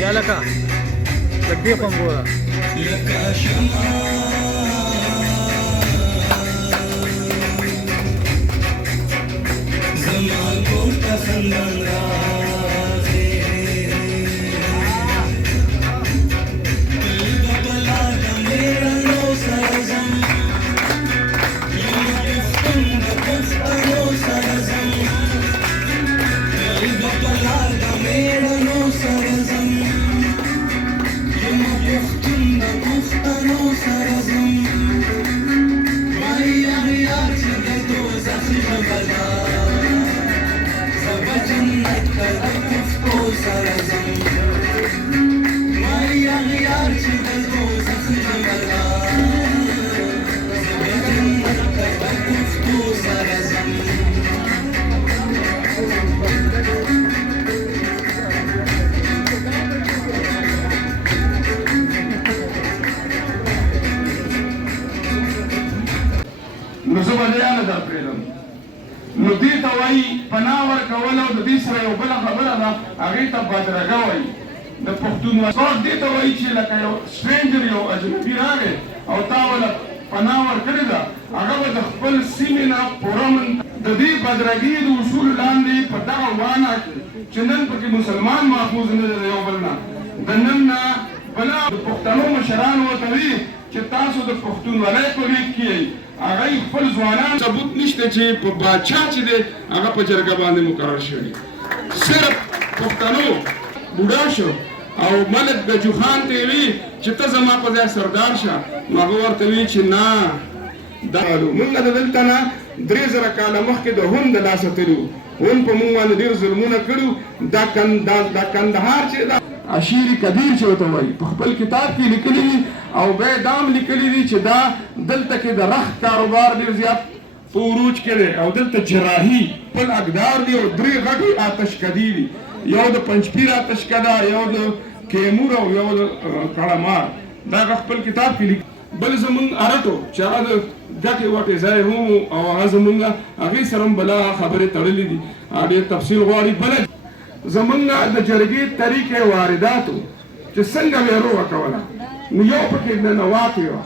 या लका गड्डी पंगोरा نزوبلیان در پریدم نو دې ته وایي پناه ورکول او د دې سره یو بله خبره ده هغې ته بدرګه وایي د پښتونولۍ څوک دې ته وایي چې لکه یو سټرینجر یو اجنبي راغی او تا وله پناه ورکړې ده هغه به د خپل سیمې نه پوره د دې بدرګي د اصولو لاندې په دغه وانه کې چې نن پکې مسلمان محفوظ نه دی د یو بل نه د نن نه بله د پښتنو مشران ورته وي چې تاسو د پښتونولۍ په لیک کې یئ هغه خپل ځوانان ثبوت نشته چې په بادشاه چې دی هغه په جرګه باندې مقرر شوی صرف پښتنو بوډا شو او ملک ګجو خان ته وی چې ته زما په ځای سردار شه نو هغه ورته وی چې نه دا موږ د دلته نه 3000 کاله مخکې د هون د لاسه تلو هون په موږ باندې ډېر ظلمونه کړو دا کندهار چې دا عشیر کبیر چې ورته وایي په خپل کتاب کې لیکلي دي او بیا دام لیکلي دي چې دا دلته کې د رخ کاروبار ډېر زیات په عروج کې دی او دلته جراحي خپل اقدار دي او 3 غټې آتشکدې دي یو د پنجپیر آتشکده یو د کیمور او یو د کړمار دا خپل کتاب کې لیکلي بل زمونږ ارټو چې هغه د ګټې وټې ځای هم او هغه زمونږ هغې سره هم بله خبرې تړلې دي ډېر تفصیل غواړي بله زمونږ د جرګې طریقې وارداتو چې څنګه ویرو وکوله نو یو پکې ننواتې وه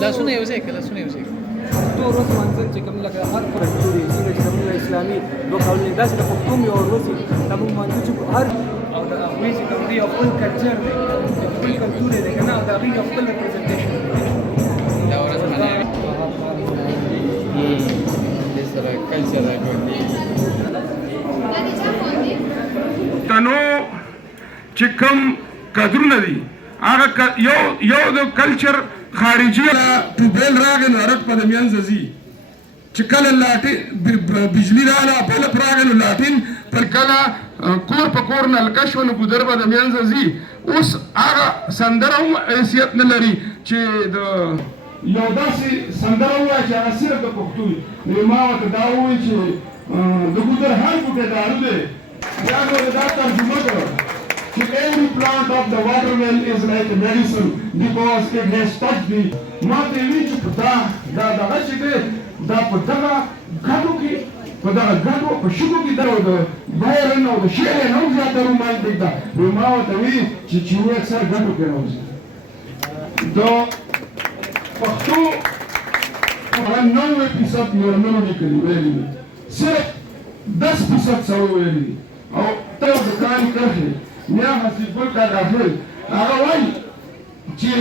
لاسونه یو ځای کړه پښتو ورځ منځل چې کوم لکه هر کلتوري څنګه چې کوم اسلامي دوه کولې داسې د پښتو یو ورځ د موږ منځل چې هر او د هغوی چې کوم دی خپل کلچر دی خپل کلتور دی که نه او د هغوی خپل ریپرزنټیشن دا ورځ منل دې سره کلچر راغلی تنو چې کوم قدرونه دي هغه یو د کلچر خارجي ټوبیل راغی نو هرک په د منځ ځي چې کله بجلي راغله بلب راغی نو لاټین پر کله کور په کور نلکه شوه نو ګودر به د منځ ځي اوس هغه سندره هم حیثیت نه لري چې د یو داسې سندره ووایه چې هغه صرف د پښتو وي نو ما ورته دا ووایي چې د ګودر هر بوټی دارو دی بیا مې دا ترجمه کړه Every plant of the waterwell is like a medicine because it has touched me. Not a rich da rachite da padaga gado ki padaga gado pashugo ki da the bayern of the share no zata rumal bigda rumaw tawi chichiwe aksar gado ke roz do pakhto 99% yormano nikali weli sirf 10% sawo weli aw taw dukan kahe نیا حسیب ګل کا داخل هغه وایي چې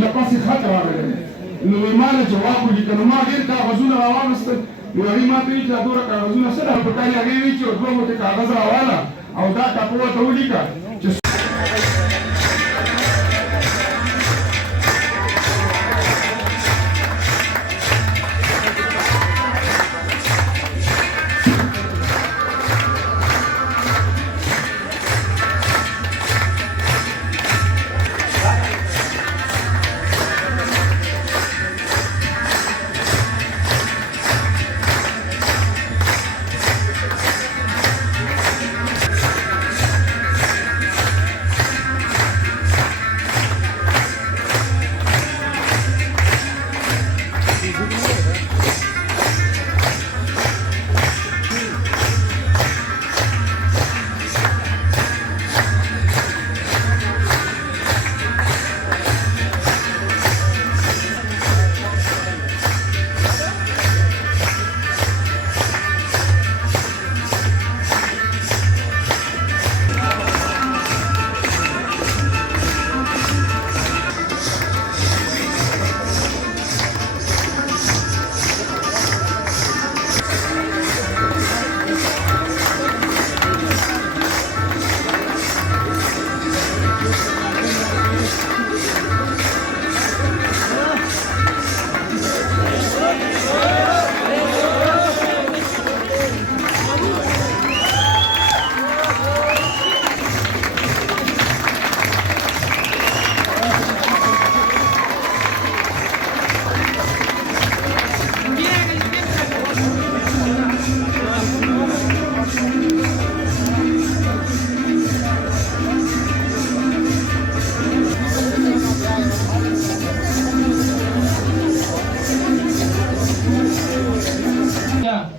له پاسې خط راغلی نو ما له جواب ولیکه نو ما ډېر کاغذونه راواغېستل نو هغې ما ته ویل چې دا دومره کاغذونه څه ډول پکار دي هغې ویل چې دوه موټې کاغذ راواله او دا ټاپه ورته ولیکه چې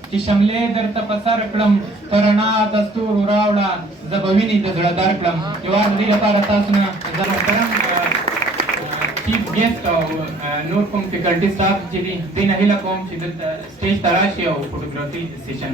چې شملې درته په سر کړم پرنا د ستورو راوړه زه به وینې د زړه در کړم هېواد د دې لپاره تاسو نه زه محترم چیف ګیسټ او نور کوم فیکلټي سټاف چې دي دوی نه هیله کوم چې دلته سټیج ته راشي او فوټوګرافي سیشن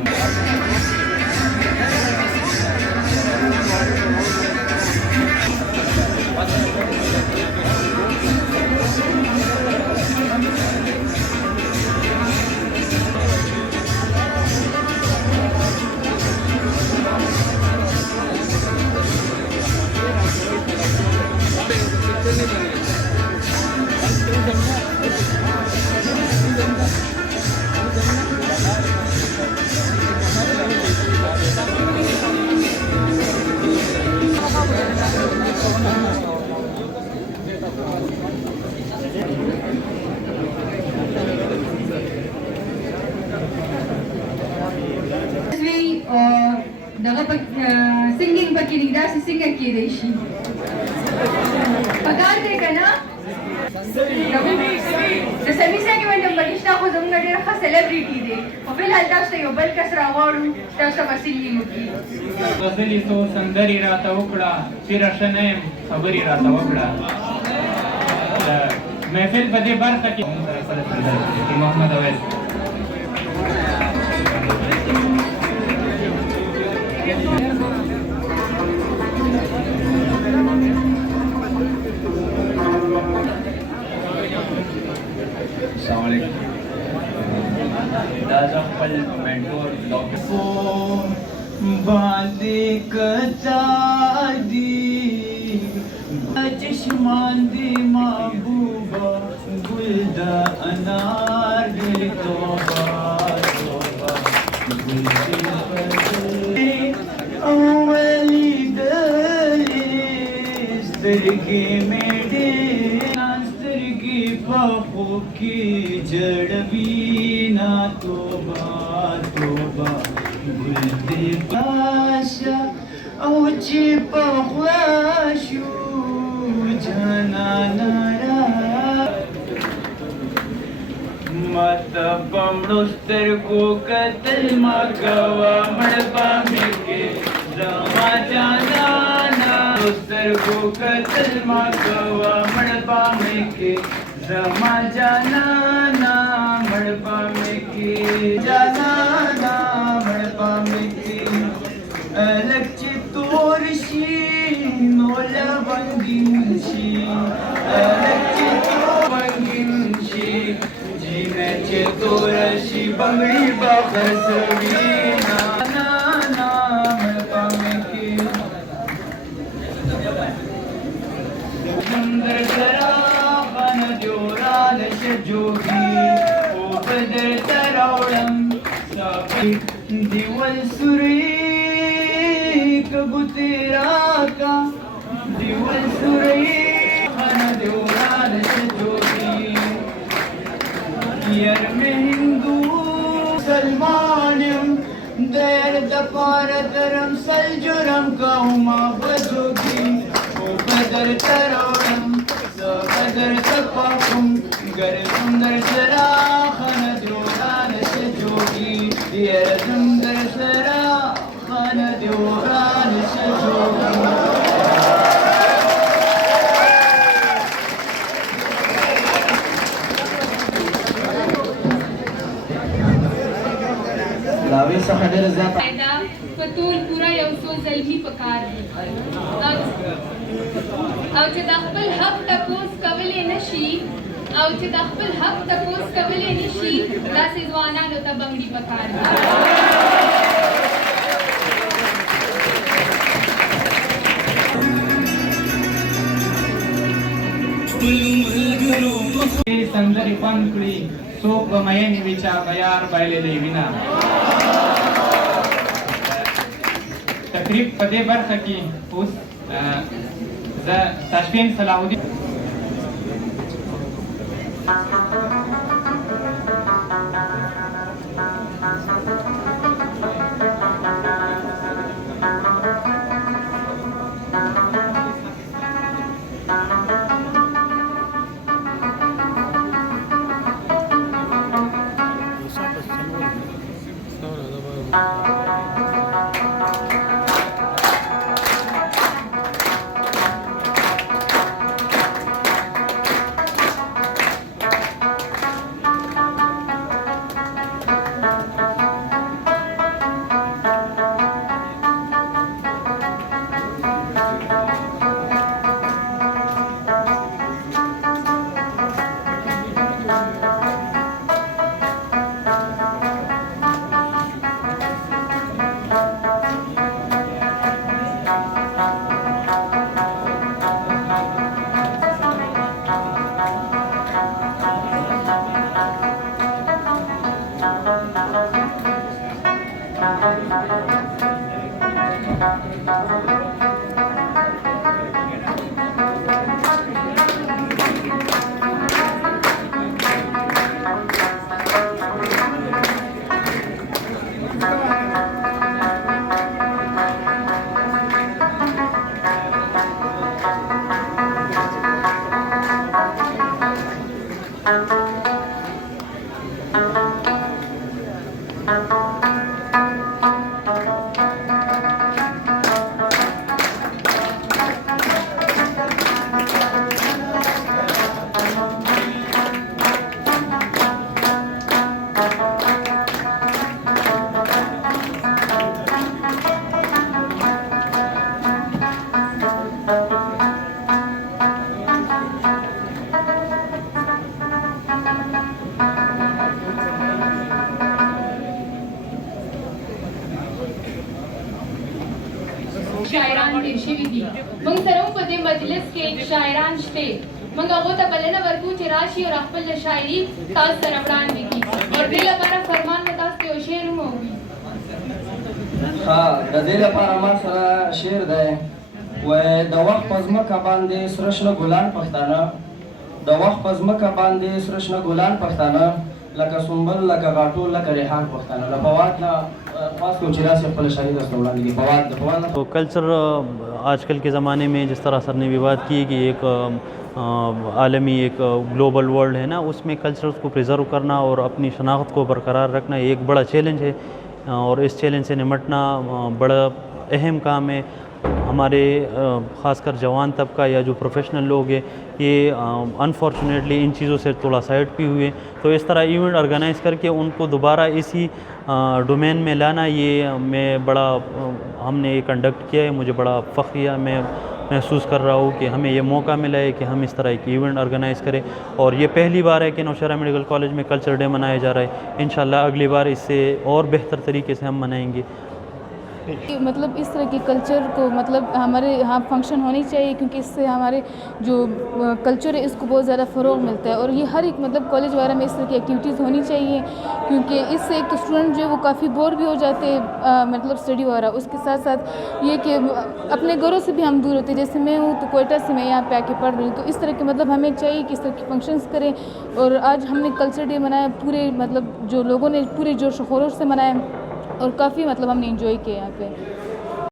دغه سنگینګ پکې نه دا څنګه کېدای شي پکار دی کنه د سمي سیګمنټ بلشتہ خو زموږ ډېر ښه سلیبریټي دی او فلحال تاسو ته یو بل کس راغواړو تاسو به سنګینګ وکړي غزلې څو سندرې راته وکړه پیره ښه نه یم خبرې راته وکړه د محفل په دې برخه کې محمد اویس السلام علیکم دا زه خپل منټور ډاکټر باندې کتا دی چشمان دی محبوبا ګل د انار دی توبه توبه ګل دی اولی دلی سترګې مې پخو کی جڑوینا توبہ توبہ گل دی پاشا او چی پخواشو جانا نارا ماتا پمڑوستر کو قتل مگوا مڑپا مکے زما جانا نارستر کو قتل مگوا مڑپا مکے زما جانا نا مڑپا مکی جانا نا مڑپا مکی الگ چی تور شی نولا بنگین شی الگ چی تور بنگین شی جینے چی تور شی بنگڑی بخسوینا نا نا مڑپا مکی سندر سرا جوگی او بدر تراولم ساقی دیول سوری کبوتی راکا دیول سوری خانا دیوران شجوگی یر میں ہندو سلمانیم دیر دپار درم سل جرم کاؤما بجوگی او بدر تراولم بدر تپاکم گر سندر سرا خان دیوران سے جوگی دیر سندر سرا خان دیوران سے جوگی لاوی څخه ډېر زیات دا فتول پورا یو څو زلمی پکار دي او چې د خپل حق تپوس کولی نشي او چې د خپل حق تپوس کولی نشي داسې ځوانانو ته بنګړي پکار دي سندرې خوند کړي څوک به مینې وي چا به یار بایللی وینه تقریب په دې برخه کې اوس زه تشفین صلاح الدین शायरान पेशवी दी मंग सरों को दे मजलिस के एक शायरान शते मंग अगो ता बलना वर्कू चिराशी और अखबल शायरी ताज सरबरान की और दिल लपारा फरमान में ताज के शेर होगी हाँ रज़ील पारमा सरा शेर दे व दवाख पज़मा का बांधे सरशना गुलान पख्ताना दवाख पज़मा का बांधे सरशना गुलान पख्ताना लका सुंबल लका गाटो लका रेहान पख्ताना लपवात ना पास को चिरा से पल शायरी दस्तौलान की पवात तो कल्चर आजकल के ज़माने में जिस तरह सर ने भी बात की कि एक आलमी एक ग्लोबल वर्ल्ड है ना, उसमें कल्चर्स को प्रिजर्व करना और अपनी शनाख्त को बरकरार रखना एक बड़ा चैलेंज है और इस चैलेंज से निमटना बड़ा अहम काम है। हमारे ख़ासकर जवान तबका या जो प्रोफेशनल लोग हैं ये अनफॉर्चुनेटली इन चीज़ों से थोड़ा साइड भी हुए, तो इस तरह इवेंट ऑर्गेनाइज़ करके उनको दोबारा इसी डोमेन में लाना ये मैं बड़ा हमने ये कंडक्ट किया है। मुझे बड़ा फ़ख्र मैं महसूस कर रहा हूँ कि हमें ये मौका मिला है कि हम इस तरह एक इवेंट ऑर्गेनाइज़ करें और ये पहली बार है कि नौशहरा मेडिकल कॉलेज में कल्चर डे मनाया जा रहा है। इंशाल्लाह अगली बार इससे और बेहतर तरीके से हम मनाएंगे। मतलब इस तरह के कल्चर को मतलब हमारे यहाँ फंक्शन होनी चाहिए क्योंकि इससे हमारे जो कल्चर है इसको बहुत ज़्यादा फ़रोग़ मिलता है और ये हर एक मतलब कॉलेज वगैरह में इस तरह की एक्टिविटीज़ होनी चाहिए क्योंकि इससे एक तो स्टूडेंट जो है वो काफ़ी बोर भी हो जाते हैं मतलब स्टडी वगैरह, उसके साथ साथ ये कि अपने घरों से भी हम दूर होते हैं। जैसे मैं हूँ तो कोयटा से मैं यहाँ पे आके पढ़ रही हूँ, तो इस तरह के मतलब हमें चाहिए कि इस तरह के फंक्शंस करें और आज हमने कल्चर डे मनाया पूरे मतलब जो लोगों ने पूरे जोश खरोश से मनाया और काफ़ी मतलब हमने इंजॉय किया यहाँ पे।